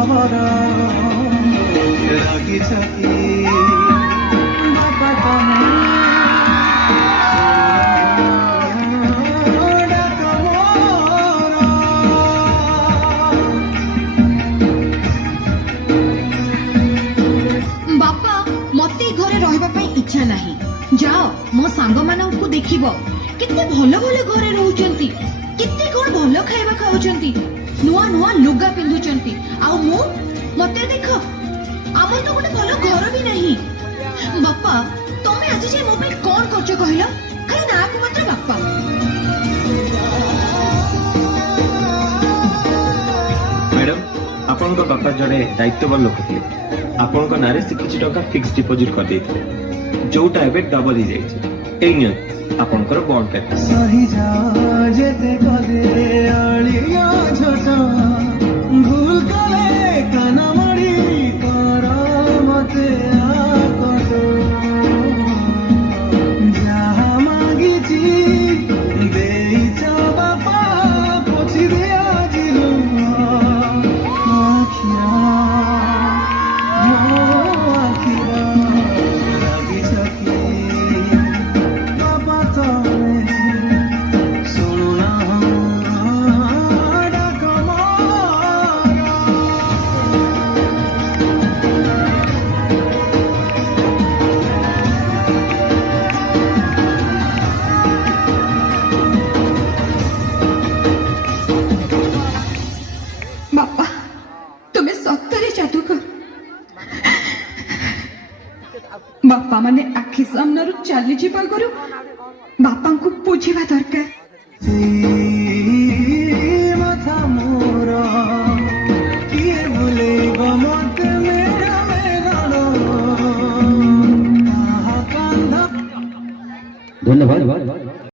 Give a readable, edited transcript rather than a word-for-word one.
खबर लगिछ कि बापा तमे डाक मोर। बापा मते घरे रहिबा पई इच्छा नाही। जाओ मो सांग मानकु देखिबो केते भलो भलो घरे रहउचंती, केते कोन भलो खाइबा खाउचंती, नुआ नुआ लुगा पिंधुचंती। आ मो मते देखो आमर तो गोटे भलो घर भी नहीं। बापा तमे आज जे मो पे कोन करछ कहिलो, खाली ना को मात्र बापा। मैडम आपन को बापा जड़े दायित्ववान लोक थे, आपन को नारे से किछि टका फिक्स डिपॉजिट कर देथिले, जोटा एबे डबल ही जाइछ। एई नियन आपन को बॉन्ड पेपर सही जा जेते कदे अलिया छोटा भूल कले काना मड़ी कर मते आकट जहा मागिची देइछ बापा पोछि दे आजिलु आखिरा आखिरा लगिछ कि बापा तमे सुनुना डाक मोर। बापा तुम्हें सत्तरे जादूकर। बापा माने आखि सामनारु चली जिबा गुरु बापा को बुझिबा दरकार।